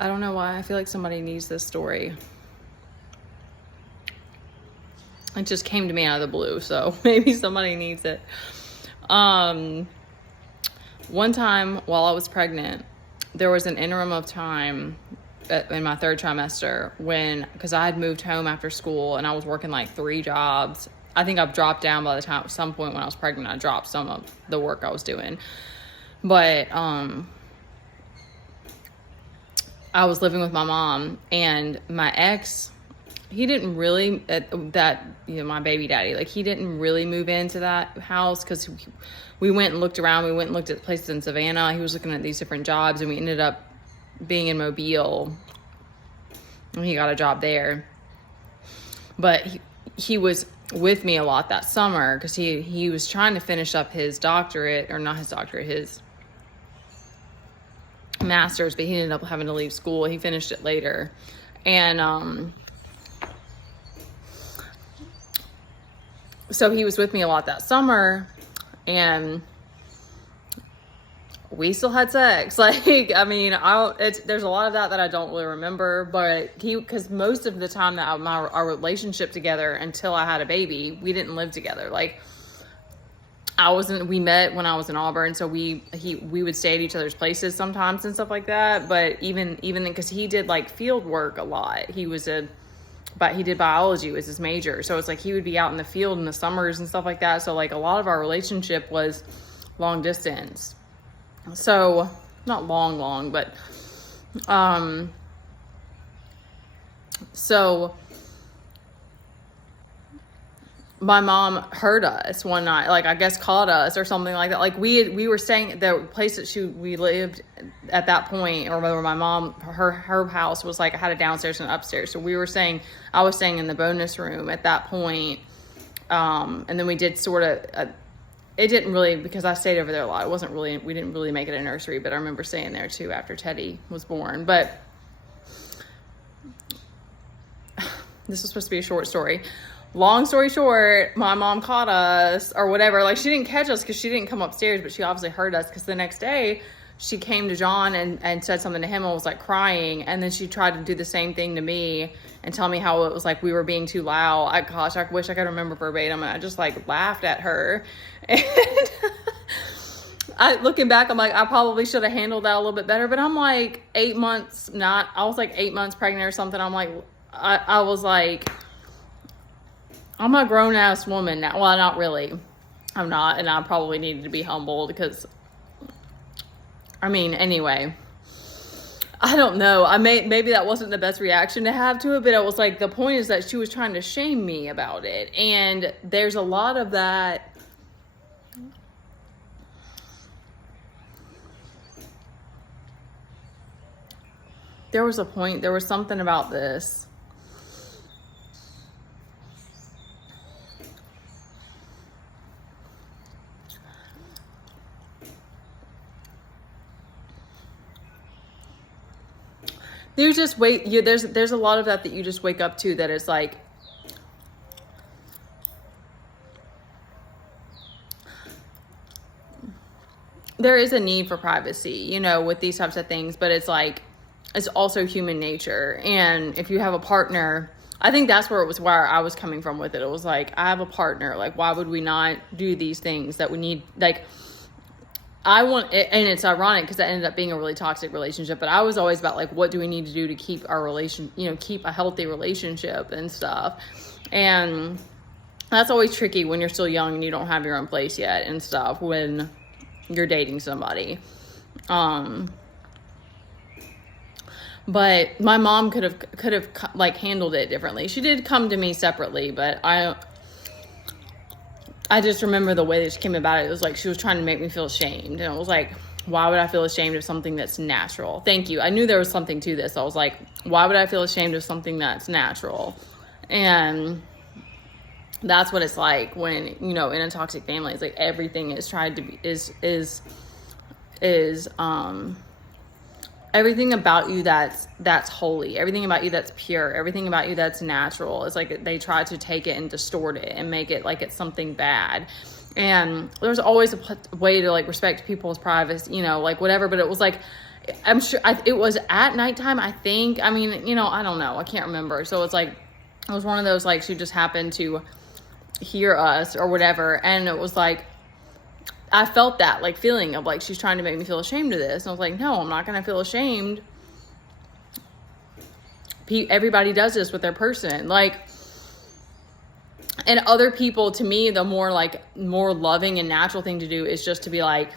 I don't know why. I feel like somebody needs this story. It just came to me out of the blue, so maybe somebody needs it. One time while I was pregnant, there was an interim of time in my third trimester because I had moved home after school and I was working like 3 jobs. I think I've dropped down by the time, at some point when I was pregnant, I dropped some of the work I was doing. But, I was living with my mom, and my ex, he didn't really, my baby daddy, like, he didn't really move into that house because we went and looked around. We went and looked at places in Savannah. He was looking at these different jobs, and we ended up being in Mobile, and he got a job there. But he was with me a lot that summer because he was trying to finish up his doctorate, or not his doctorate, his master's, but he ended up having to leave school. He finished it later. And so he was with me a lot that summer, and we still had sex. Like, I mean, there's a lot of that I don't really remember, but because most of the time that our relationship together until I had a baby, we didn't live together. Like, we met when I was in Auburn, so we would stay at each other's places sometimes and stuff like that. But even then, because he did like field work a lot, he did biology was his major, so it's like he would be out in the field in the summers and stuff like that. So like a lot of our relationship was long distance. So not long, but so my mom heard us one night, like I guess caught us or something like that. Like we were staying at the place that we lived at that point, or whether my mom, her house was like, had a downstairs and upstairs. So I was staying in the bonus room at that point. And then we did sort of, it didn't really, because I stayed over there a lot. We didn't really make it a nursery, but I remember staying there too after Teddy was born. But this was supposed to be a short story. Long story short, my mom caught us or whatever. Like, she didn't catch us because she didn't come upstairs, but she obviously heard us because the next day she came to John and said something to him and was like crying. And then she tried to do the same thing to me and tell me how it was like we were being too loud. I wish I could remember verbatim. And I just like laughed at her. And looking back, I'm like, I probably should have handled that a little bit better. But I'm like 8 months, I was like 8 months pregnant or something. I'm like, I was like, I'm a grown-ass woman now. Well, not really. I'm not, and I probably needed to be humbled because, I mean, anyway. I don't know. Maybe that wasn't the best reaction to have to it, but it was like, the point is that she was trying to shame me about it. And there's a lot of that. There was something about this. There's a lot of that you just wake up to that is like, there is a need for privacy, with these types of things, but it's like, it's also human nature. And if you have a partner, I think that's where I was coming from with it. It was like, I have a partner, like, why would we not do these things that we need? Like, I want it, and it's ironic because that ended up being a really toxic relationship, but I was always about like, what do we need to do to keep our keep a healthy relationship and stuff. And that's always tricky when you're still young and you don't have your own place yet and stuff, when you're dating somebody. But my mom could have like handled it differently. She did come to me separately, but I just remember the way that she came about it. It was like she was trying to make me feel ashamed. And it was like, why would I feel ashamed of something that's natural? Thank you. I knew there was something to this. I was like, why would I feel ashamed of something that's natural? And that's what it's like when, in a toxic family. It's like everything is tried to be, everything about you that's holy, everything about you that's pure, everything about you that's natural. It's like they try to take it and distort it and make it like it's something bad. And there's always a way to like respect people's privacy, like whatever. But it was like, I'm sure it was at nighttime, I think. I mean, you know, I don't know. I can't remember. So it's like, it was one of those, like, she just happened to hear us or whatever. And it was like, I felt that, like, feeling of, like, she's trying to make me feel ashamed of this. And I was like, no, I'm not going to feel ashamed. Everybody does this with their person. Like, and other people, to me, the more loving and natural thing to do is just to be like,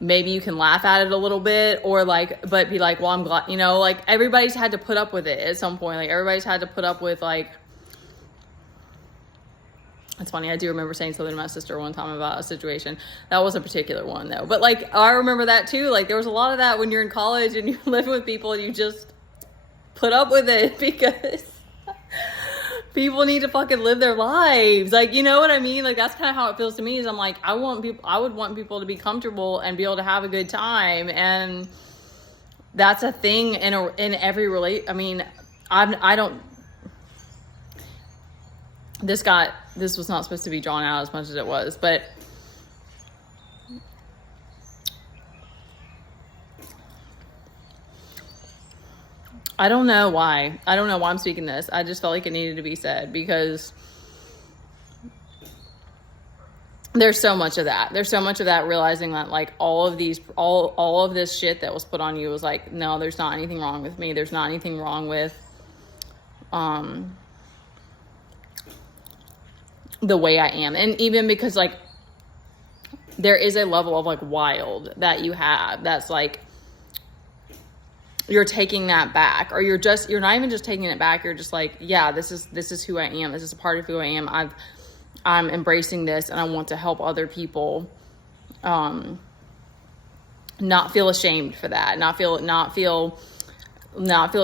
maybe you can laugh at it a little bit, or like, but be like, well, I'm glad, you know, like, everybody's had to put up with it at some point. Like, everybody's had to put up with, like, it's funny, I do remember saying something to my sister one time about a situation. That was a particular one, though. But, like, I remember that, too. Like, there was a lot of that when you're in college and you're living with people and you just put up with it because people need to fucking live their lives. Like, you know what I mean? Like, that's kind of how it feels to me, is I'm like, I would want people to be comfortable and be able to have a good time. And that's a thing in every I mean, I don't, this was not supposed to be drawn out as much as it was, but I don't know why. I don't know why I'm speaking this. I just felt like it needed to be said, because there's so much of that. There's so much of that, realizing that, like, all of this shit that was put on you was like, no, there's not anything wrong with me. There's not anything wrong with, the way I am. And even because, like, there is a level of, like, wild that you have that's like, you're taking that back, or you're not even just taking it back. You're just like, yeah, this is who I am. This is a part of who I am. I'm embracing this, and I want to help other people, not feel ashamed for that. Not feel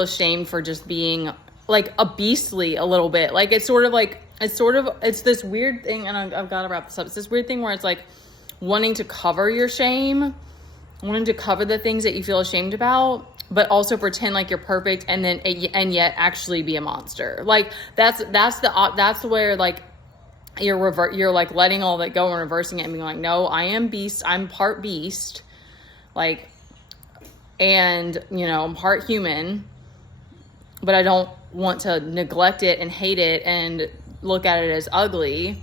ashamed for just being, like, a beastly a little bit. Like, it's this weird thing, and I've got to wrap this up. It's this weird thing where it's like wanting to cover your shame, wanting to cover the things that you feel ashamed about, but also pretend like you're perfect, and yet actually be a monster. Like, that's where, like, you're like letting all that go and reversing it and being like, no, I am beast. I'm part beast. Like, and, you know, I'm part human, but I don't want to neglect it and hate it and look at it as ugly.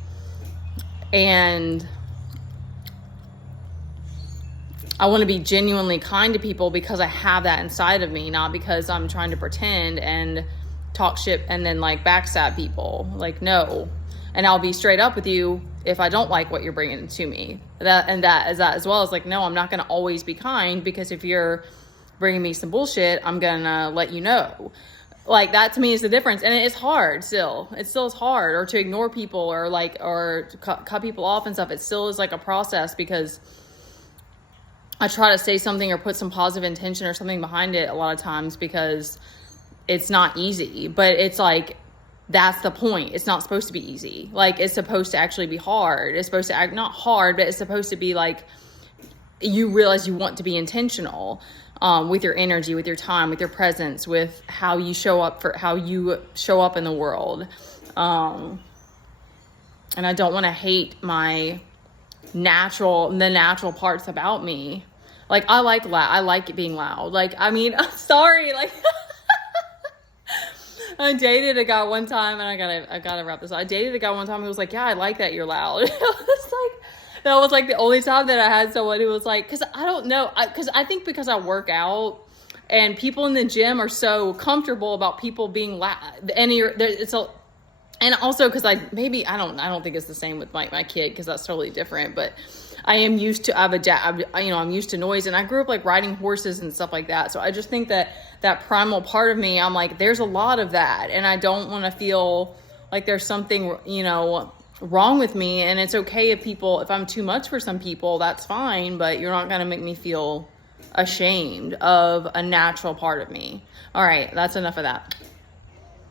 And I want to be genuinely kind to people because I have that inside of me, not because I'm trying to pretend and talk shit and then, like, backstab people. Like, no. And I'll be straight up with you if I don't like what you're bringing to me. That as well as, like, no, I'm not going to always be kind, because if you're bringing me some bullshit, I'm going to let you know. Like, that to me is the difference. And it's hard still. It still is hard. Or to ignore people, or to cut people off and stuff. It still is, like, a process, because I try to say something or put some positive intention or something behind it a lot of times, because it's not easy. But it's like, that's the point. It's not supposed to be easy. Like, it's supposed to actually be hard. It's supposed to act not hard, but it's supposed to be like, you realize you want to be intentional with your energy, with your time, with your presence, with how you show up in the world. And I don't want to hate the natural parts about me. Like, I like it being loud. Like, I mean, I'm sorry. Like, I dated a guy one time, and I gotta wrap this up. I dated a guy one time who was like, yeah, I like that you're loud. That was like the only time that I had someone who was like, cause I don't know. Cause I think because I work out, and people in the gym are so comfortable about people being loud, and also because I don't think it's the same with my kid, because that's totally different. But I am used to, I'm used to noise, and I grew up, like, riding horses and stuff like that. So I just think that primal part of me, I'm like, there's a lot of that, and I don't want to feel like there's something, wrong with me. And it's okay if I'm too much for some people, that's fine, but you're not going to make me feel ashamed of a natural part of me. All right, that's enough of that.